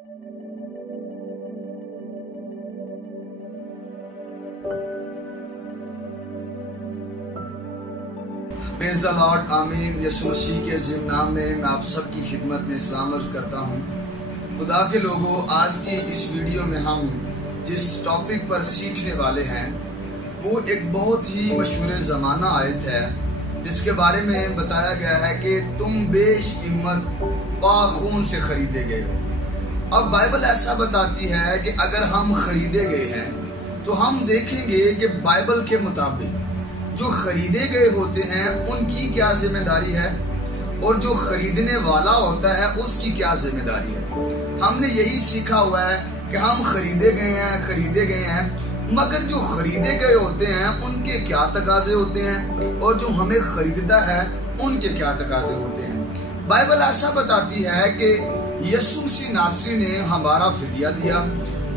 Praise the Lord, आमीन। यीशु मसीह के अज़ीम नाम में मैं आप सबकी खिदमत में सलाम अर्ज़ करता हूँ। खुदा के लोगों, आज की इस वीडियो में हम जिस टॉपिक पर सीखने वाले हैं वो एक बहुत ही मशहूर ज़माना आयत है, जिसके बारे में बताया गया है कि तुम बेशकीमत खून से खरीदे गए हो। अब बाइबल ऐसा बताती है कि अगर हम खरीदे गए हैं तो हम देखेंगे कि बाइबल के मुताबिक जो खरीदे गए होते हैं उनकी क्या जिम्मेदारी है और जो खरीदने वाला होता है उसकी क्या जिम्मेदारी है। हमने यही सीखा हुआ है कि हम खरीदे गए हैं, मगर जो खरीदे गए होते हैं उनके क्या तकाजे होते हैं और जो हमें खरीदता है उनके क्या तकाजे होते हैं। बाइबल ऐसा बताती है कि यीशु मसीह नासरी ने हमारा फिदिया दिया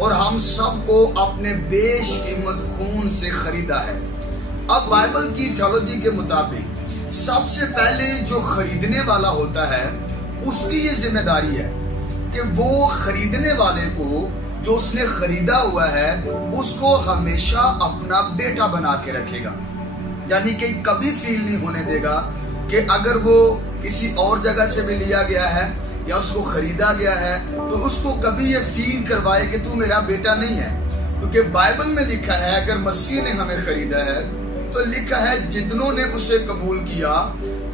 और हम सबको अपने बेशकीमत खून से खरीदा है। अब बाइबल की थियोलॉजी के मुताबिक सबसे पहले जो खरीदने वाला होता है उसकी ये जिम्मेदारी है कि वो खरीदने वाले को, जो उसने खरीदा हुआ है, उसको हमेशा अपना बेटा बना के रखेगा। यानी कि कभी फील नहीं होने देगा कि अगर वो किसी और जगह से भी लिया गया है या उसको खरीदा गया है तो उसको कभी ये फील करवाए कि तू मेरा बेटा नहीं है। क्योंकि बाइबल में लिखा है अगर मसीह ने हमें खरीदा है तो लिखा है जितनों ने उसे कबूल किया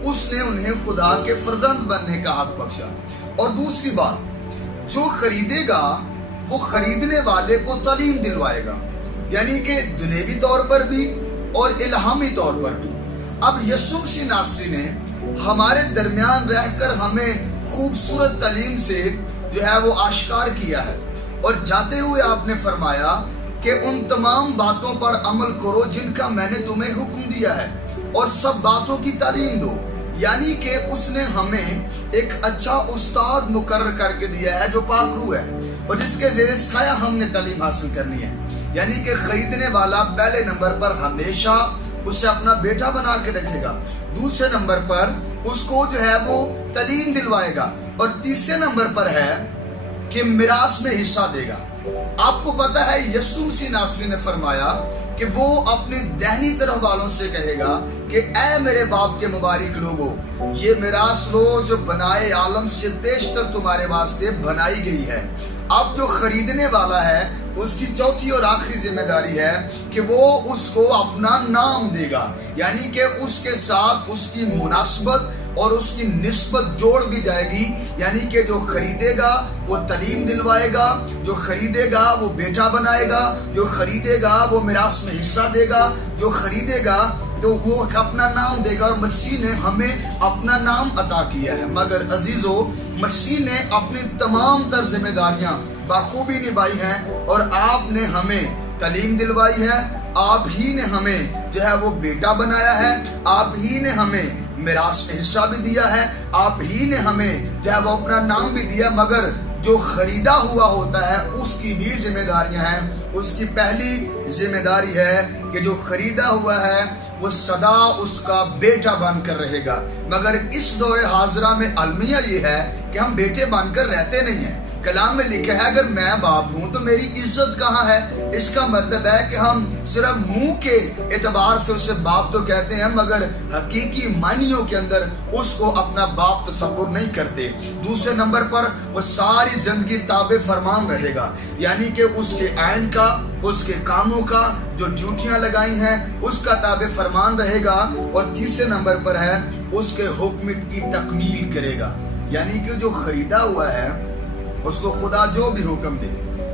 उसने उन्हें खुदा के फर्जंद बनने का हक बख्शा। और दूसरी बात, जो खरीदेगा वो खरीदने वाले को तालीम दिलवाएगा, यानी कि दुनियावी तौर पर भी और इल्हामी तौर पर भी। अब यीशु मसीह नासरी ने हमारे दरमियान रहकर हमें खूबसूरत तालीम से जो है वो आश्कार किया है और जाते हुए आपने फरमाया कि उन तमाम बातों पर अमल करो जिनका मैंने तुम्हें हुक्म दिया है और सब बातों की तालीम दो। यानी कि उसने हमें एक अच्छा उस्ताद मुकर्रर करके दिया है जो पाकरू है और जिसके ज़ेरे साया हमने तालीम हासिल करनी है। यानी कि खरीदने वाला पहले नंबर पर हमेशा उसे अपना बेटा बना के रखेगा, दूसरे नंबर पर उसको जो है वो तालीम दिलवाएगा और तीसरे नंबर पर है कि मिरास में हिस्सा देगा। आपको पता है यीशु मसीह नासरी ने फरमाया कि वो अपनी दाहिनी तरफ वालों से कहेगा कि ऐ मेरे बाप के मुबारक लोगों, ये मिरास लो जो बनाए आलम से बेशतर तुम्हारे वास्ते बनाई गई है। अब जो खरीदने वाला है उसकी चौथी और आखिरी जिम्मेदारी है कि वो उसको अपना नाम देगा, यानी कि उसके साथ उसकी मुनासबत और उसकी निस्बत जोड़ दी जाएगी। यानी कि जो खरीदेगा वो तालीम दिलवाएगा, जो खरीदेगा वो बेटा बनाएगा, जो खरीदेगा वो मिरास में हिस्सा देगा, जो खरीदेगा तो वो अपना नाम देगा। और मसीह ने हमें अपना नाम अता किया है। मगर अजीजों, मसीह ने अपनी तमाम तर जिम्मेदारियां बखूबी निभाई हैं और आपने हमें तालीम दिलवाई है, आप ही ने हमें जो है वो बेटा बनाया है, आप ही ने हमें मिरास में हिस्सा भी दिया है, आप ही ने हमें जो है वो अपना नाम भी दिया। मगर जो खरीदा हुआ होता है उसकी भी जिम्मेदारियां हैं। उसकी पहली जिम्मेदारी है कि जो खरीदा हुआ है वो सदा उसका बेटा बनकर रहेगा। मगर इस दौरे हाजरा में अलमिया ये है कि हम बेटे बनकर रहते नहीं हैं। कलाम में लिखा है अगर मैं बाप हूं तो मेरी इज्जत कहाँ है। इसका मतलब है कि हम सिर्फ मुंह के एतबार से उसे बाप तो कहते हैं मगर हकीकी मानियों के अंदर उसको अपना बाप तस्वुर नहीं करते। दूसरे नंबर पर वो सारी जिंदगी ताबे फरमान रहेगा, यानी कि उसके आइन का, उसके कामों का जो ड्यूटियां लगाई हैं उसका ताबे फरमान रहेगा। और तीसरे नंबर पर है उसके हुक्म की तकमील करेगा, यानी कि जो खरीदा हुआ है उसको खुदा जो भी हुक्म दे।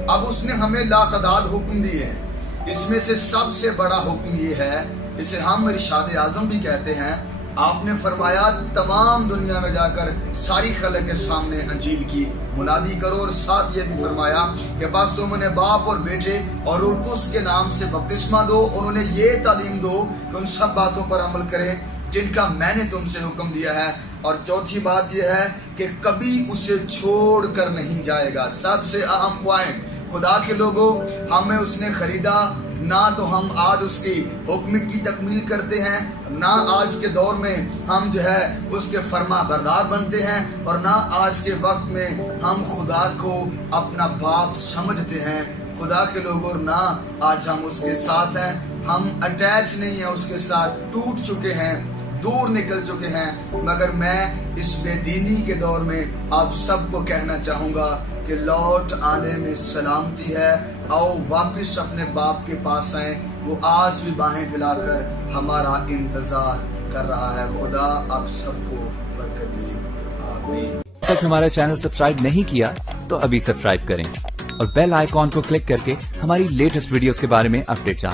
अब उसने हमें लातादाद हुक्म दिए हैं, इसमें से सबसे बड़ा हुक्म ये है, इसे हम इरशाद आजम भी कहते हैं। आपने फरमाया तमाम दुनिया में जाकर सारी खलक के सामने अंजील की मुनादी करो और साथ ये भी फरमाया कि बस तुम उन्हें बाप और बेटे और रूह कुद्स के नाम से बपतिस्मा दो और उन्हें ये तालीम दो कि उन सब बातों पर अमल करें जिनका मैंने तुमसे हुक्म दिया है। और चौथी बात यह है कि कभी उसे छोड़ कर नहीं जाएगा। सबसे अहम पॉइंट, खुदा के लोगों, हमें उसने खरीदा ना तो हम आज उसकी हुक्म की तकमील करते हैं, ना आज के दौर में हम जो है उसके फरमा बरदार बनते हैं, और ना आज के वक्त में हम खुदा को अपना बाप समझते हैं। खुदा के लोगों, ना आज हम उसके साथ हैं, हम अटैच नहीं है उसके साथ, टूट चुके हैं, दूर निकल चुके हैं। मगर मैं इस बेदीनी के दौर में आप सबको कहना चाहूंगा कि लौट आने में सलामती है। आओ वापस अपने बाप के पास आए, वो आज भी बाहें फैलाकर हमारा इंतजार कर रहा है। खुदा आप सबको बरकत दे, आमीन। तक हमारा चैनल सब्सक्राइब नहीं किया तो अभी सब्सक्राइब करें और बेल आइकॉन को क्लिक करके हमारी लेटेस्ट वीडियोस के बारे में अपडेट जानें।